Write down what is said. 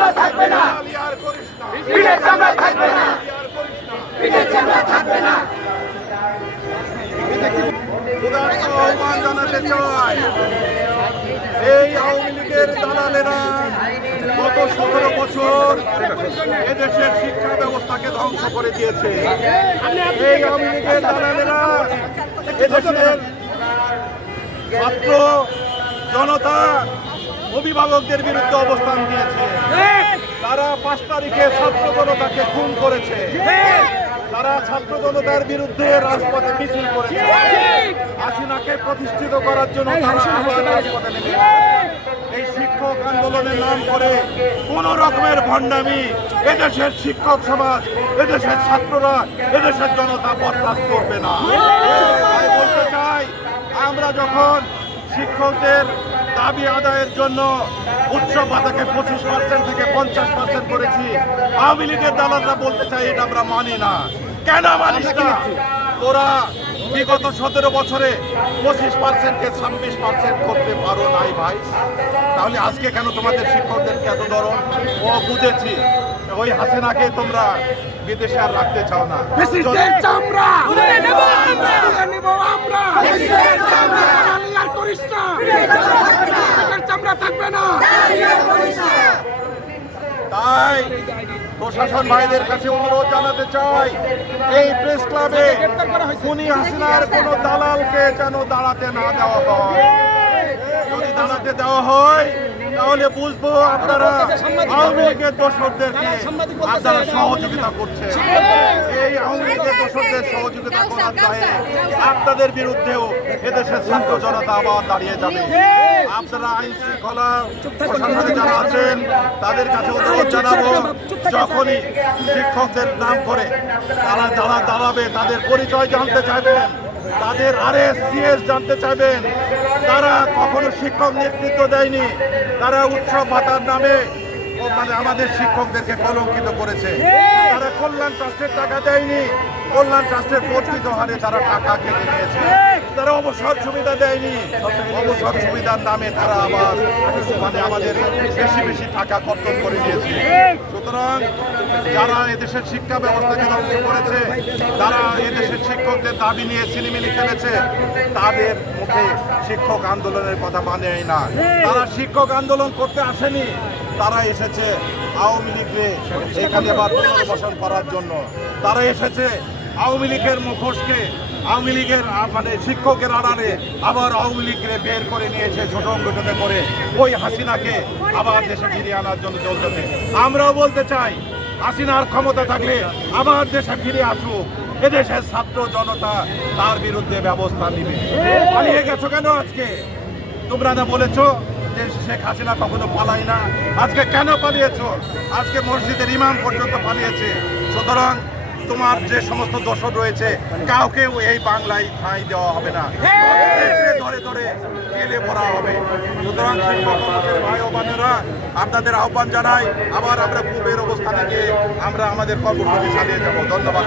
চামড়া থাকবে না। পিঠের চামড়া থাকবে না। পিঠের চামড়া থাকবে না। এই আওয়ামী লীগের দালালেরা গত সতেরো বছর এদেশের শিক্ষা ব্যবস্থাকে ধ্বংস করে দিয়েছে। এই আওয়ামী লীগের দালালেরা এদেশের ছাত্র জনতা অভিভাবকদের বিরুদ্ধে অবস্থান নিয়েছে তারা পাঁচ তারিখে ছাত্র জনতাকে খুন করেছে। তারা ছাত্র জনতার বিরুদ্ধে রাজপথে মিছিল করেছে। হাসিনাকে প্রতিষ্ঠিত করার জন্য এই শিক্ষক আন্দোলনের নাম করে কোন রকমের ভণ্ডামি এদেশের শিক্ষক সমাজ এদেশের ছাত্ররা এদেশের জনতা বরদাস্ত করবে না। বলতে চাই আমরা যখন শিক্ষকদের দাবি আদায়ের জন্য উৎসব ভাতাকে পঁচিশ পার্সেন্ট থেকে পঞ্চাশ পার্সেন্ট করেছি। আওয়ামী লীগের দালালরা বলতে চাই এটা আমরা মানি না। কেন মানিস না? তোরা বিগত সতেরো বছরে পঁচিশ পার্সেন্টকে ছাব্বিশ পার্সেন্ট করতে পারো নাই ভাই। তাহলে আজকে কেন তোমাদের শিক্ষকদেরকে এত দরদ? ও বুঝেছি। ওই হাসিনাকে তোমরা বিদেশে আর রাখতে চাও না। আমরা। করিস না। চামড়া থাকবে না? তাই প্রশাসন ভাইদের কাছে অনুরোধ জানাতে চাই এই প্রেস ক্লাবে খুনি হাসিনার কোন দালালকে যেন দাঁড়াতে না দেওয়া হয়। যদি দাঁড়াতে দেওয়া হয় তাহলে বুঝব আপনারা আওয়ামী লীগের দোষরদেরকে আপনারা সহযোগিতা করছে? এই আওয়ামী লীগের দোষরদের সহযোগিতা করার দায়ে আপনাদের বিরুদ্ধেও এদেশের ছাত্র জনতা আবার দাঁড়িয়ে যাবে। আপনারা আইন শৃঙ্খলা প্রশাসনে যারা আছেন তাদের কাছে অনুরোধ জানাব যখনই শিক্ষকদের নাম করে তারা যারা দাঁড়াবে তাদের পরিচয় জানতে চাইবেন। তাদের আরএস সিএস জানতে চাইবেন। তারা কখনো শিক্ষক নেতৃত্ব দেয়নি। তারা উৎসব ভাতার নামে মানে আমাদের শিক্ষকদেরকে কলঙ্কিত করেছে। তারা কল্যাণ ট্রাস্টের টাকা দেয়নি। কল্যাণ ট্রাস্টের বর্ধিত হারে তারা টাকা কেটে নিয়েছে। তারা অবসর সুবিধা দেয়নি। অবসর সুবিধার নামে তারা আবার মানে আমাদের বেশি বেশি টাকা কর্তন করে দিয়েছে সুতরাং যারা এদেশের শিক্ষা ব্যবস্থাকে ধ্বংস করেছে, তারা এদেশের শিক্ষকদের দাবি নিয়ে সিনেমিনি খেলেছে। তাদের মুখে শিক্ষক আন্দোলনের কথা মানে না। তারা শিক্ষক আন্দোলন করতে আসেনি, তারা এসেছে আওয়ামী লীগকে এখানে আবার পুনর্বাসন করার জন্য। তারা এসেছে আওয়ামী লীগের মুখোশকে, আওয়ামী লীগের মানে শিক্ষকের আড়ালে আবার আওয়ামী লীগকে বের করে নিয়েছে ছোট অঙ্গটাতে করে। ওই হাসিনাকে আবার দেশে ফিরিয়ে আনার জন্য চলতেছে। আমরাও বলতে চাই হাসিনার ক্ষমতা থাকলে আবার দেশে ফিরে আসুক। এদেশের ছাত্র জনতা তার বিরুদ্ধে ব্যবস্থা নিবে। পালিয়ে গেছো কেন আজকে? তোমরা না বলেছ যে শেখ হাসিনা কখনো পালাই না? আজকে কেন পালিয়েছ? আজকে মসজিদের ইমাম পর্যন্ত পালিয়েছে। সুতরাং তোমার যে সমস্ত দর্শক রয়েছে কাউকে এই বাংলায় ঠাঁই দেওয়া হবে না। ধরে ধরে জেলে ভরা হবে। সুতরাং ভাই ও বোনেরা আপনাদের আহ্বান জানাই আবার আমরা পূর্বের অবস্থানে গিয়ে আমরা আমাদের কর্মসূচি চালিয়ে যাব ধন্যবাদ।